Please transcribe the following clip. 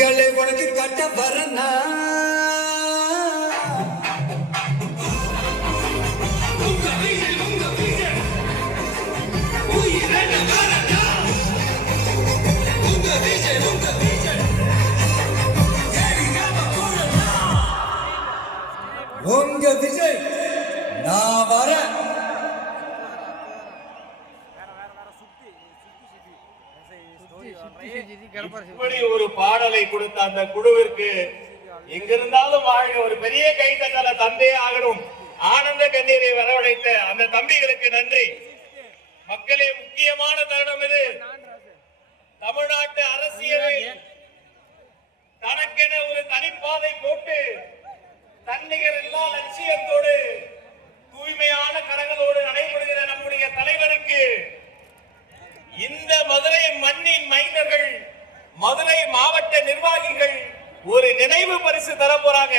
கண்களை உனக்கு கட்ட வரனா உங்க விஜய் நான் வரேன். இப்படி ஒரு பாடலை கொடுத்த அந்த குழுவிற்கு எங்கிருந்தாலும் வாழ்க ஒரு பெரிய கைத்தட்டல தந்தே ஆகணும். ஆனந்த கண்ணீரை வரவழைத்த அந்த தம்பிகளுக்கு நன்றி. மக்களே, முக்கியமான தருணம் இது. தமிழ்நாட்டு அரசியலில் தனக்கென ஒரு தனிப்பாதை போட்டு தன்னிகர் எல்லா லட்சியத்தோடு தூய்மையான கரங்களோடு நடைபெறுகிற நம்முடைய தலைவருக்கு இந்த மதுரை மண்ணின் மைந்தர்கள், மதுரை மாவட்ட நிர்வாகிகள் ஒரு நினைவு பரிசு தர போறாங்க.